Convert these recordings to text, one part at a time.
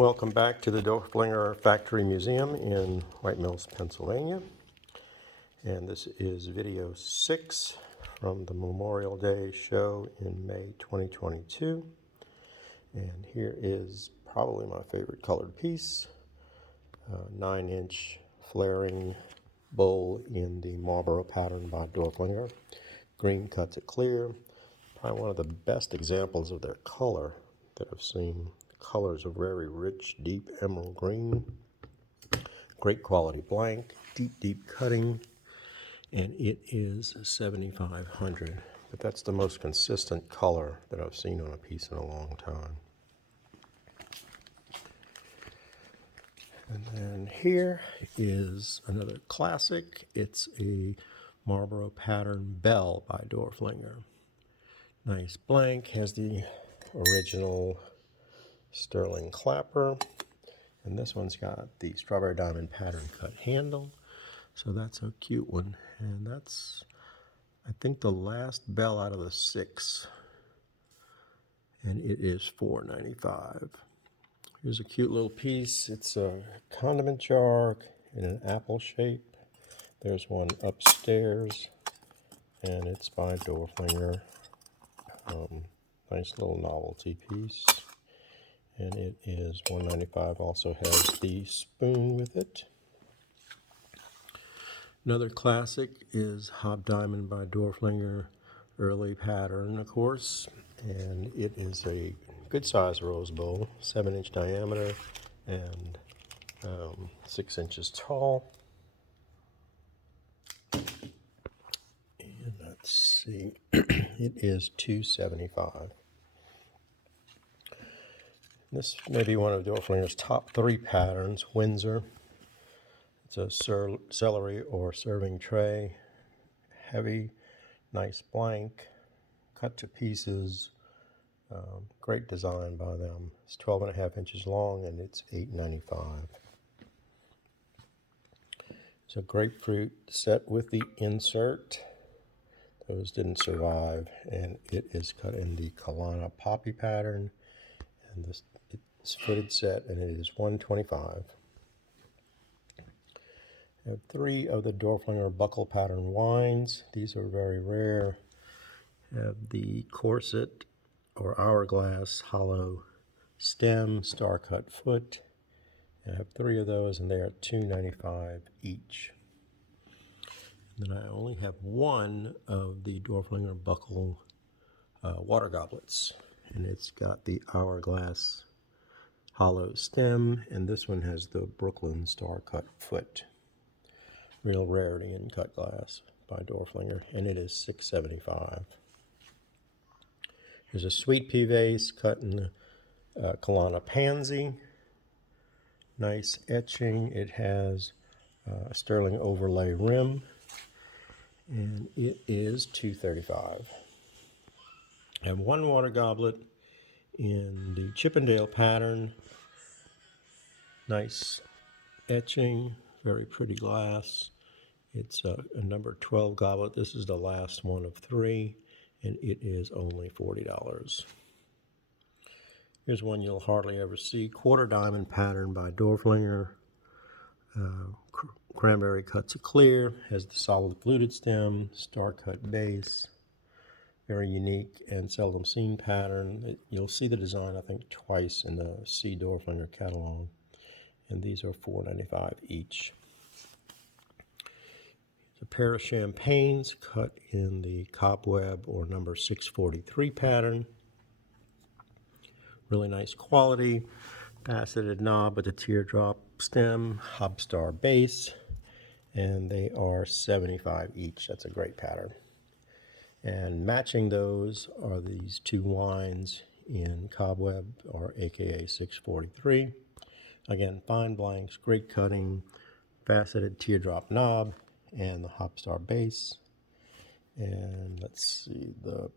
Welcome back to the Dorflinger Factory Museum in White Mills, Pennsylvania. And this is video 6 from the Memorial Day show in May 2022. And here is probably my favorite colored piece, a 9-inch flaring bowl in the Marlboro pattern by Dorflinger. Green cuts it clear. Probably one of the best examples of their color that I've seen. Colors are very rich, deep emerald green, great quality blank, deep cutting, and it is 7,500. But that's the most consistent color that I've seen on a piece in a long time. And then here is another classic. It's a Marlboro pattern bell by Dorflinger. Nice blank, has the original sterling clapper, and this one's got the strawberry diamond pattern cut handle, so that's a cute one. And that's, I think, the last bell out of the 6, and it is $4.95. Here's a cute little piece. It's a condiment jar in an apple shape. There's one upstairs, and it's by Dorflinger. Nice little novelty piece. And it is $1.95. Also has the spoon with it. Another classic is Hob Diamond by Dorflinger, early pattern, of course. And it is a good size rose bowl, 7-inch diameter and 6 inches tall. And let's see, it is $2.75. This may be one of Dorflinger's top 3 patterns, Windsor. It's a celery or serving tray, heavy, nice blank, cut to pieces, great design by them. It's 12.5 inches long and it's $8.95. It's a grapefruit set with the insert. Those didn't survive, and it is cut in the Colonial Poppy pattern. And this it's footed set, and it is $1.25. I have 3 of the Dorflinger buckle pattern wines. These are very rare. I have the corset or hourglass hollow stem, star cut foot. I have 3 of those, and they are $2.95 each. And then I only have 1 of the Dorflinger buckle water goblets, and it's got the hourglass hollow stem, and this one has the Brooklyn star cut foot. Real rarity in cut glass by Dorflinger, and it is $6.75. Here's a sweet pea vase cut in the Colonial Pansy. Nice etching. It has a sterling overlay rim, and it is $2.35. I have 1 water goblet in the Chippendale pattern. Nice etching, very pretty glass. It's a number 12 goblet. This is the last one of 3, and it is only $40. Here's one you'll hardly ever see, quarter diamond pattern by Dorflinger. Cranberry cuts it clear, has the solid fluted stem, star cut base. Very unique and seldom seen pattern. You'll see the design, I think, twice in the C. Dorflinger catalog. And these are $4.95 each. A pair of champagnes cut in the cobweb or number 643 pattern. Really nice quality. Faceted knob with a teardrop stem, hobstar base, and they are $75 each. That's a great pattern. And matching those are these 2 wines in cobweb, or aka 643. Again, fine blanks, great cutting, faceted teardrop knob, and the hopstar base. And let's see, the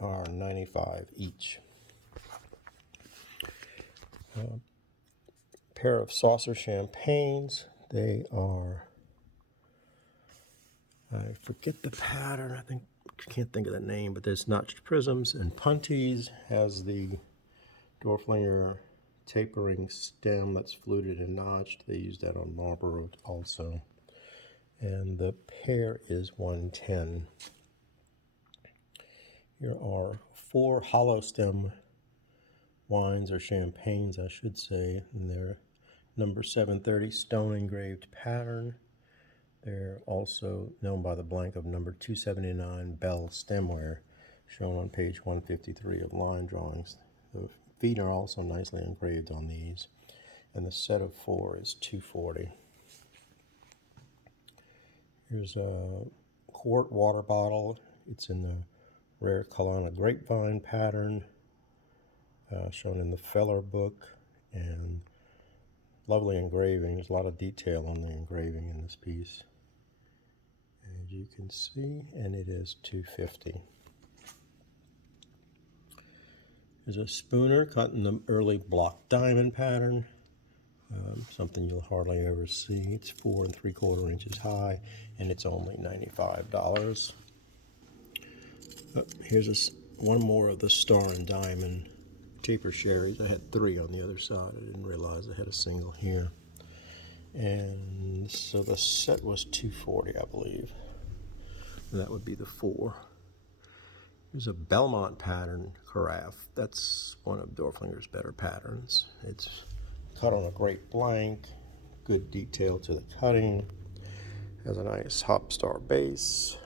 are $95 each. Pair of saucer champagnes. They are, I forget the pattern, I can't think of the name, but there's notched prisms, and Punties has the Dorflinger tapering stem that's fluted and notched. They use that on Marlboro also. And the pair is 110. Here are 4 hollow stem wines, or champagnes I should say, and they're number 730 stone engraved pattern. They're also known by the blank of number 279 Bell stemware, shown on page 153 of line drawings. The feet are also nicely engraved on these, and the set of 4 is 240. Here's a quart water bottle. It's in the rare Colonial grapevine pattern, shown in the Feller book, and lovely engraving. There's a lot of detail on the engraving in this piece, as you can see, and it is 250. There's a spooner cut in the early block diamond pattern, something you'll hardly ever see. It's 4 3/4 inches high, and it's only $95. Here's one more of the star and diamond taper sherries. I had 3 on the other side. I didn't realize I had a single here. And so the set was 240, I believe. And that would be the 4. There's a Belmont pattern carafe. That's one of Dorflinger's better patterns. It's cut on a great blank, good detail to the cutting, has a nice hop star base,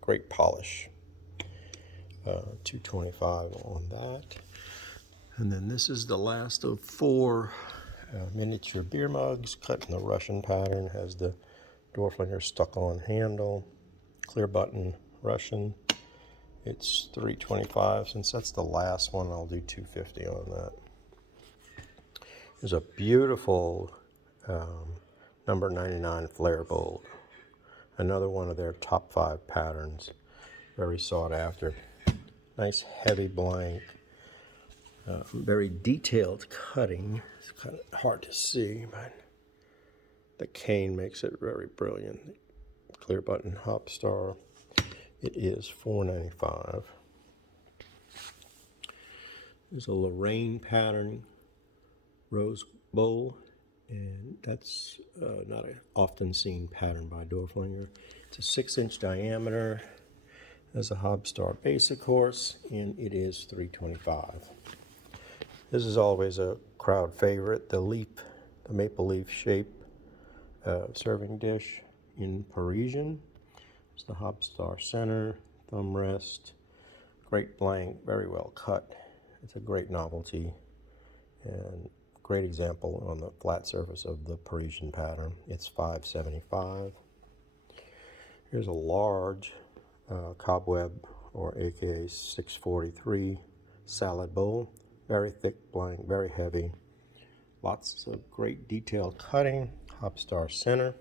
great polish. 225 on that. And then this is the last of 4 miniature beer mugs, cut in the Russian pattern, has the Dorflinger stuck-on handle, clear button Russian. It's $325. Since that's the last one, I'll do $250 on that. There's a beautiful number 99 flare bowl, another one of their top 5 patterns, very sought after. Nice heavy blank, very detailed cutting. It's kind of hard to see, but the cane makes it very brilliant. Clear button hop star. It is $4.95. There's a Lorraine pattern rose bowl, and that's not an often seen pattern by Dorflinger. It's a 6-inch diameter. Has a hob star base, of course, and it is $325. This is always a crowd favorite, the maple leaf shape serving dish in Parisian. It's the hob star center, thumb rest, great blank, very well cut. It's a great novelty and great example on the flat surface of the Parisian pattern. It's $5.75. Here's a large cobweb, or aka 643 salad bowl. Very thick blank, very heavy. Lots of great detailed cutting. Hob star center,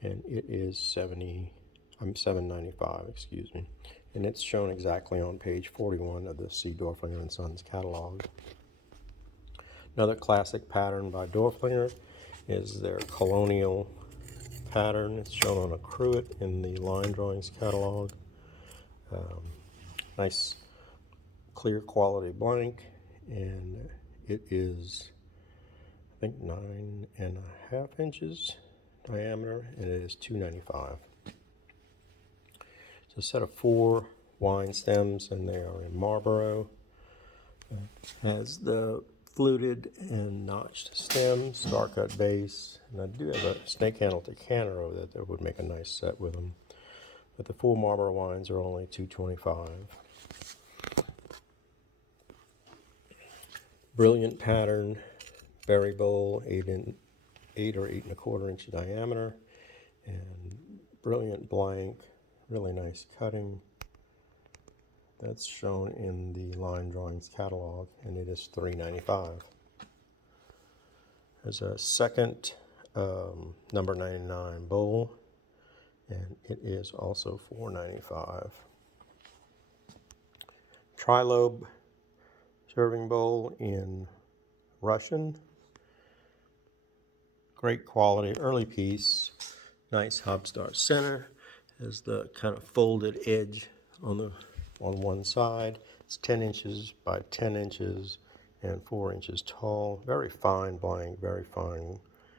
and it is $7.95. Excuse me, and it's shown exactly on page 41 of the C. Dorflinger and Sons catalog. Another classic pattern by Dorflinger is their Colonial Pattern. It's shown on a cruet in the line drawings catalog. Nice clear quality blank, and it is, I think, 9.5 inches diameter, and it is $2.95. It's a set of 4 wine stems, and they are in Marlboro. Has the fluted and notched stem, star cut base, and I do have a snake handle decanter over that would make a nice set with them. But the 4 Marlboro wines are only $2.25. Brilliant pattern, berry bowl, 8 or 8.25 inch diameter, and brilliant blank, really nice cutting. That's shown in the line drawings catalog, and it is $3.95. There's a second number 99 bowl, and it is also $4.95. Trilobe serving bowl in Russian. Great quality, early piece, nice hob star center. Has the kind of folded edge on one side. It's 10 inches by 10 inches, and 4 inches tall. Very fine blank, very fine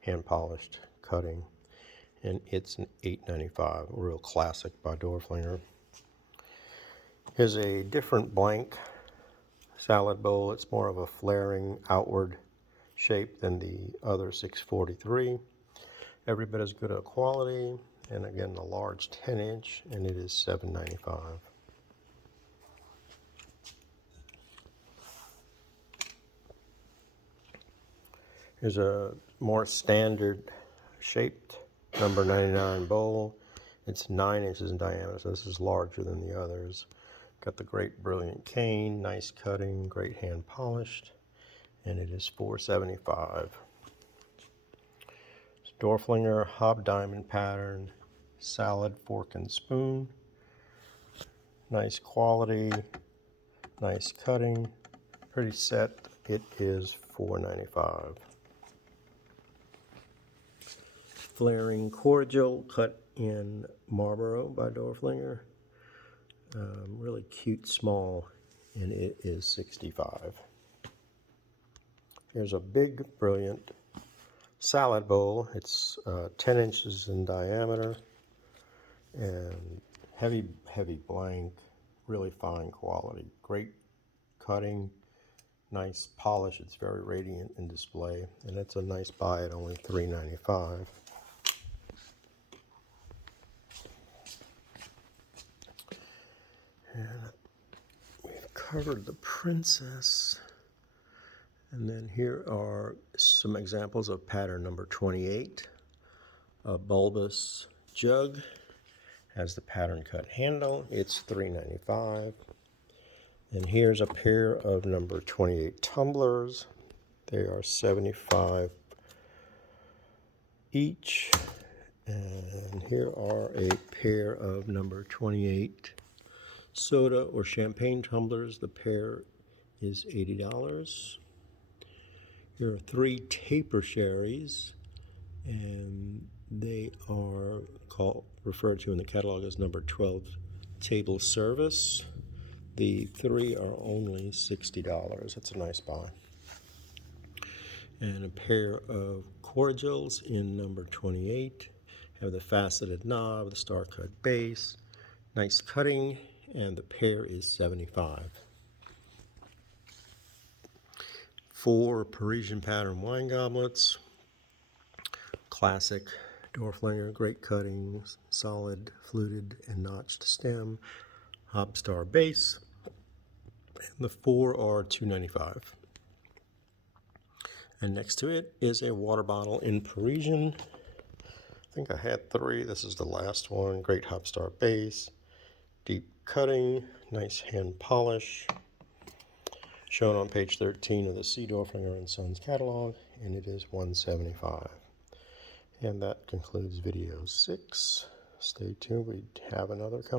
hand polished cutting. And it's an $8.95, a real classic by Dorflinger. Here's a different blank salad bowl. It's more of a flaring outward shape than the other 643. Every bit as good a quality, and again a large 10-inch, and it is $7.95. Here's a more standard shaped number 99 bowl. It's 9 inches in diameter, so this is larger than the others. Got the great brilliant cane, nice cutting, great hand polished, and it is $4.75. Dorflinger Hob Diamond Pattern salad fork and spoon. Nice quality, nice cutting, pretty set. It is $4.95. Flaring cordial cut in Marlboro by Dorflinger. Really cute, small, and it is $65. Here's a big, brilliant salad bowl. It's 10 inches in diameter and heavy blank, really fine quality. Great cutting, nice polish. It's very radiant in display, and it's a nice buy at only $3.95. And we've covered the Princess. And then here are some examples of pattern number 28. A bulbous jug has the pattern cut handle. It's $3.95. And here's a pair of number 28 tumblers. They are $75 each. And here are a pair of number 28 soda or champagne tumblers. The pair is $80. Here are 3 taper sherries, and they are referred to in the catalog as number 12 table service. The 3 are only $60. That's a nice buy. And a pair of cordials in number 28 have the faceted knob, the star cut base, nice cutting, and the pair is $75. 4 Parisian pattern wine goblets, classic Dorflinger, great cutting, solid fluted and notched stem, hob star base, and the 4 are $2.95. And next to it is a water bottle in Parisian. I think I had 3. This is the last one. Great hob star base, deep cutting, nice hand polish. Shown on page 13 of the C. Dorflinger & Sons catalog, and it is $175. And that concludes video 6. Stay tuned. We have another coming.